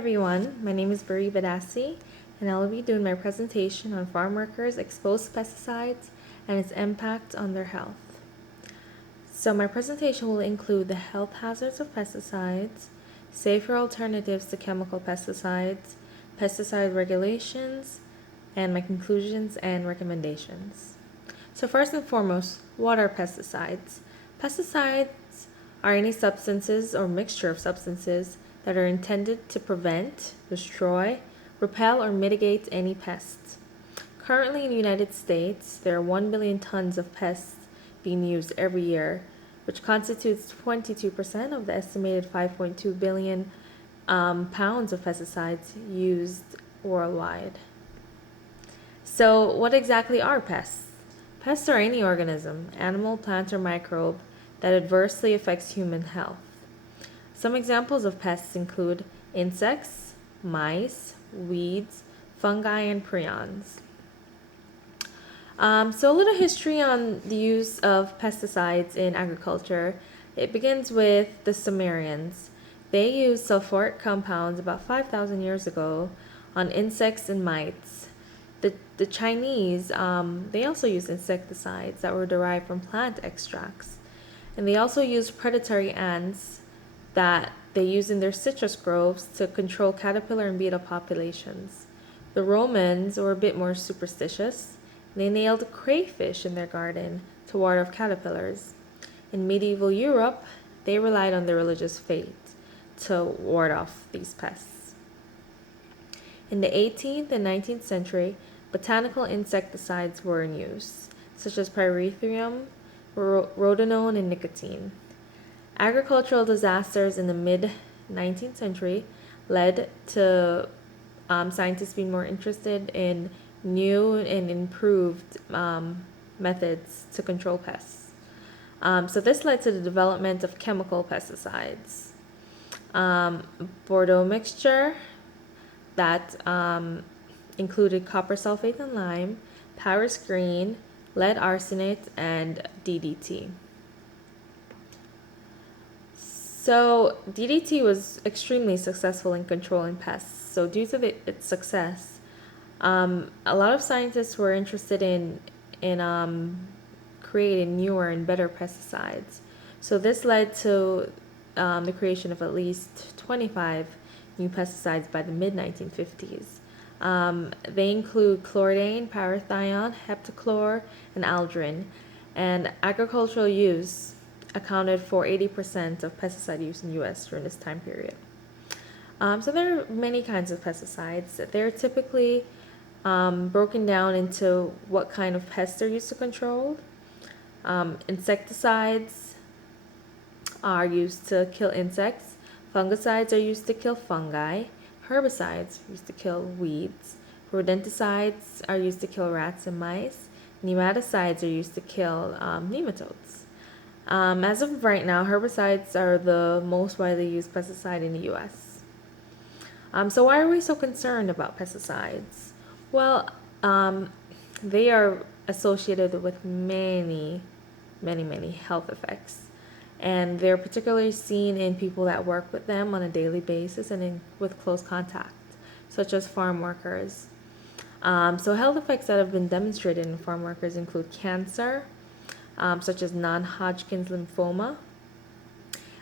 everyone, my name is Bari Badassi, and I'll be doing my presentation on farm workers exposed to pesticides and its impact on their health. So my presentation will include the health hazards of pesticides, safer alternatives to chemical pesticides, pesticide regulations, and my conclusions and recommendations. So first and foremost, what are pesticides? Pesticides are any substances or mixture of substances that are intended to prevent, destroy, repel, or mitigate any pests. Currently in the United States, there are 1 billion tons of pests being used every year, which constitutes 22% of the estimated 5.2 billion pounds of pesticides used worldwide. So what exactly are pests? Pests are any organism, animal, plant, or microbe that adversely affects human health. Some examples of pests include insects, mice, weeds, fungi, and prions. So a little history on the use of pesticides in agriculture. It begins with the Sumerians. They used sulfuric compounds about 5,000 years ago on insects and mites. The Chinese, they also used insecticides that were derived from plant extracts. And they also used predatory ants that they used in their citrus groves to control caterpillar and beetle populations. The Romans were a bit more superstitious. They nailed crayfish in their garden to ward off caterpillars. In medieval Europe, they relied on their religious faith to ward off these pests. In the 18th and 19th century, botanical insecticides were in use, such as pyrethrum, rotenone, and nicotine. Agricultural disasters in the mid-19th century led to scientists being more interested in new and improved methods to control pests. So this led to the development of chemical pesticides. Bordeaux mixture that included copper sulfate and lime, Paris green, lead arsenate, and DDT. So DDT was extremely successful in controlling pests. So due to its success, a lot of scientists were interested in creating newer and better pesticides. So this led to the creation of at least 25 new pesticides by the mid-1950s. They include chlordane, parathion, heptachlor, and aldrin, and agricultural use accounted for 80% of pesticide use in the U.S. during this time period. So there are many kinds of pesticides. They're typically broken down into what kind of pests they're used to control. Insecticides are used to kill insects. Fungicides are used to kill fungi. Herbicides are used to kill weeds. Rodenticides are used to kill rats and mice. Nematicides are used to kill nematodes. As of right now, herbicides are the most widely used pesticide in the U.S. So why are we so concerned about pesticides? Well, they are associated with many health effects. And they're particularly seen in people that work with them on a daily basis and with close contact, such as farm workers. So health effects that have been demonstrated in farm workers include cancer, such as non-Hodgkin's lymphoma.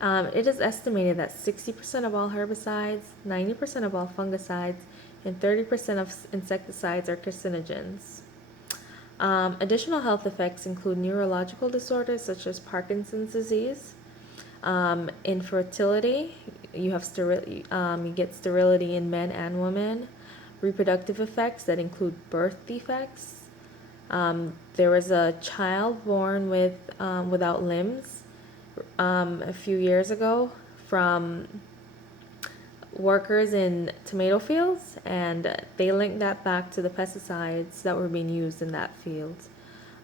It is estimated that 60% of all herbicides, 90% of all fungicides, and 30% of insecticides are carcinogens. Additional health effects include neurological disorders such as Parkinson's disease, infertility. You get sterility in men and women. Reproductive effects that include birth defects. There was a child born without limbs a few years ago from workers in tomato fields, and they linked that back to the pesticides that were being used in that field.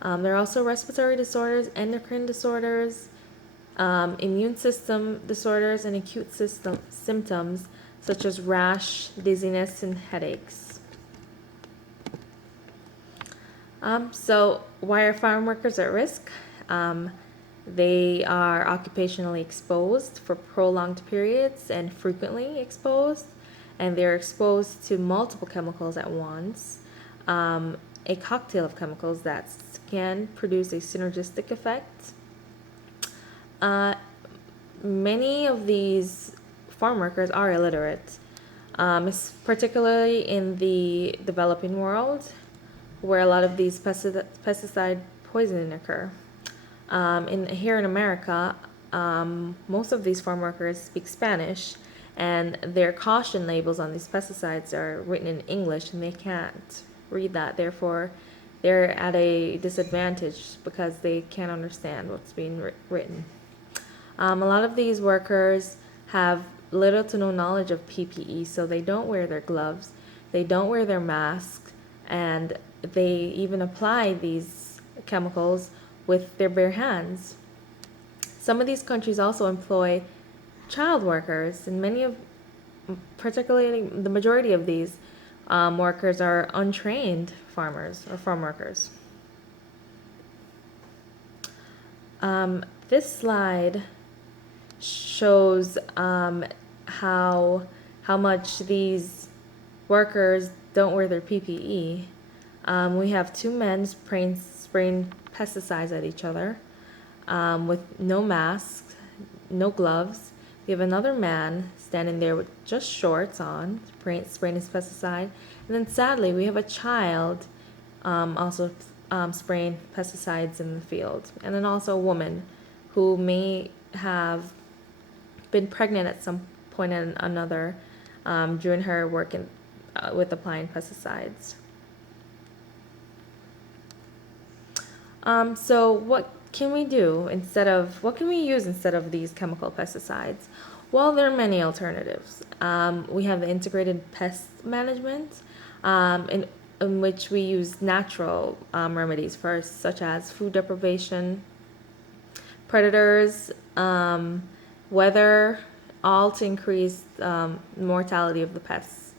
There are also respiratory disorders, endocrine disorders, immune system disorders, and acute symptoms such as rash, dizziness, and headaches. So why are farm workers at risk? They are occupationally exposed for prolonged periods and frequently exposed, and they're exposed to multiple chemicals at once, a cocktail of chemicals that can produce a synergistic effect. Uh, Many of these farm workers are illiterate, particularly in the developing world, where a lot of these pesticide poisoning occur. Here in America, most of these farm workers speak Spanish, and their caution labels on these pesticides are written in English, and they can't read that. Therefore, they're at a disadvantage because they can't understand what's being written. A lot of these workers have little to no knowledge of PPE, so they don't wear their gloves, they don't wear their masks, and they even apply these chemicals with their bare hands. Some of these countries also employ child workers, and particularly the majority of these workers are untrained farmers or farm workers. This slide shows how much these workers don't wear their PPE. We have two men spraying pesticides at each other with no masks, no gloves. We have another man standing there with just shorts on, spraying his pesticide. And then sadly, we have a child also spraying pesticides in the field. And then also a woman who may have been pregnant at some point or another during her work with applying pesticides. So what can we what can we use instead of these chemical pesticides? Well, there are many alternatives. We have the integrated pest management, in which we use natural remedies first, such as food deprivation, predators, weather, all to increase mortality of the pests.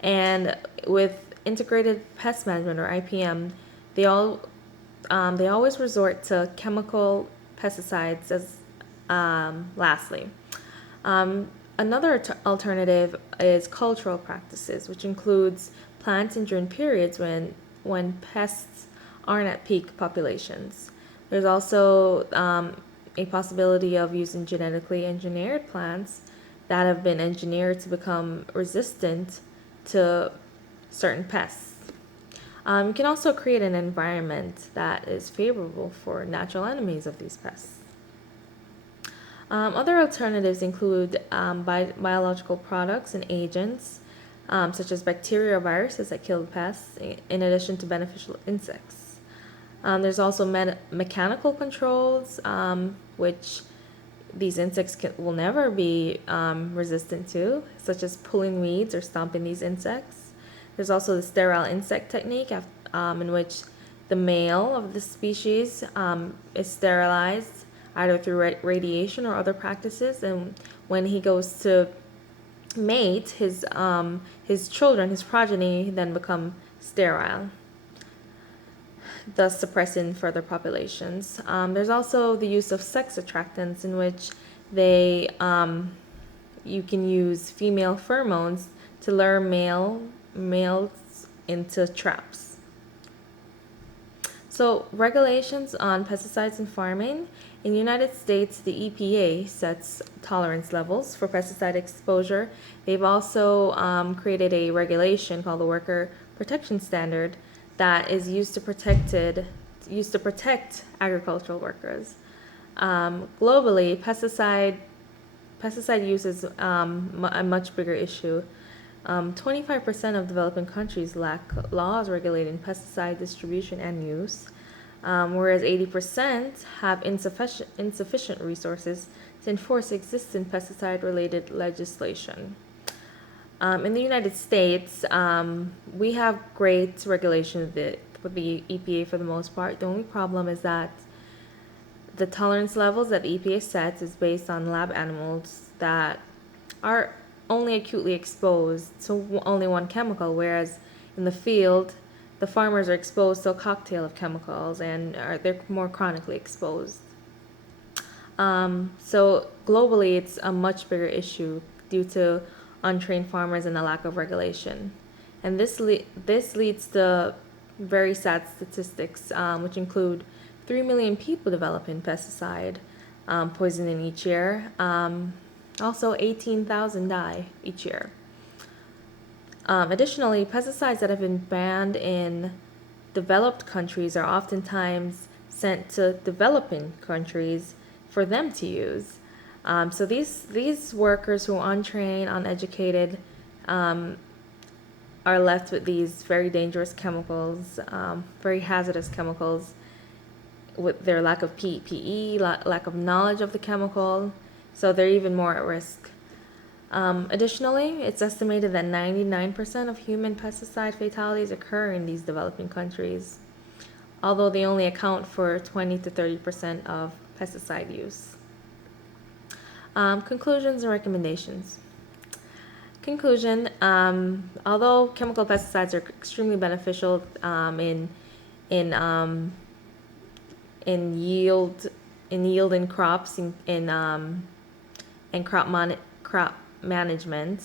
And with integrated pest management, or IPM, they always resort to chemical pesticides as lastly. Another alternative is cultural practices, which includes planting during periods when pests aren't at peak populations. There's also a possibility of using genetically engineered plants that have been engineered to become resistant to certain pests. You can also create an environment that is favorable for natural enemies of these pests. Other alternatives include biological products and agents, such as bacteria or viruses that kill the pests, in addition to beneficial insects. There's also mechanical controls, which these insects will never be resistant to, such as pulling weeds or stomping these insects. There's also the sterile insect technique, in which the male of the species is sterilized either through radiation or other practices, and when he goes to mate, his children, his progeny, then become sterile, thus suppressing further populations. There's also the use of sex attractants, in which you can use female pheromones to lure males into traps. So regulations on pesticides in farming. In the United States, the EPA sets tolerance levels for pesticide exposure. They've also created a regulation called the Worker Protection Standard that is used to protect agricultural workers. Globally, pesticide use is a much bigger issue. 25% of developing countries lack laws regulating pesticide distribution and use, whereas 80% have insufficient resources to enforce existing pesticide-related legislation. In the United States, we have great regulation with the EPA for the most part. The only problem is that the tolerance levels that the EPA sets is based on lab animals that are only acutely exposed to only one chemical, whereas in the field, the farmers are exposed to a cocktail of chemicals and they're more chronically exposed. So globally, it's a much bigger issue due to untrained farmers and a lack of regulation. And this leads to very sad statistics, which include 3 million people developing pesticide poisoning each year. Also, 18,000 die each year. Additionally, pesticides that have been banned in developed countries are oftentimes sent to developing countries for them to use. So these workers who are untrained, uneducated, are left with these very dangerous chemicals, very hazardous chemicals, with their lack of PPE, lack of knowledge of the chemical, so they're even more at risk. Additionally, it's estimated that 99% of human pesticide fatalities occur in these developing countries, although they only account for 20 to 30% of pesticide use. Conclusions and recommendations. Conclusion, although chemical pesticides are extremely beneficial in yield in crops in crop management,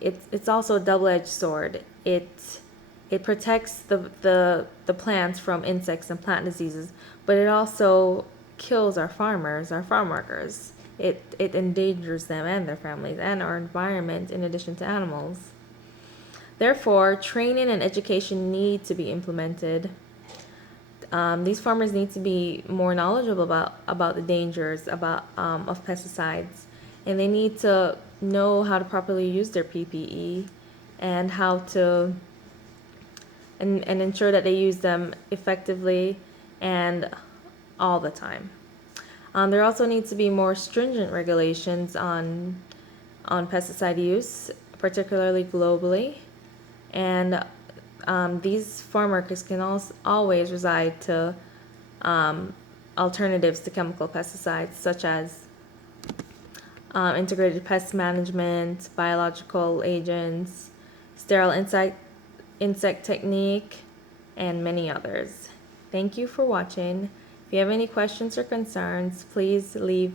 it's also a double-edged sword. It protects the plants from insects and plant diseases, but it also kills our farmers, our farm workers. It endangers them and their families and our environment, in addition to animals. Therefore, training and education need to be implemented. These farmers need to be more knowledgeable about the dangers of pesticides, and they need to know how to properly use their PPE and how to and ensure that they use them effectively and all the time. There also needs to be more stringent regulations on pesticide use, particularly globally, and these farm workers can always reside to alternatives to chemical pesticides, such as integrated pest management, biological agents, sterile insect technique, and many others. Thank you for watching. If you have any questions or concerns, please leave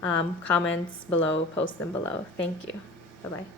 comments below, post them below. Thank you. Bye-bye.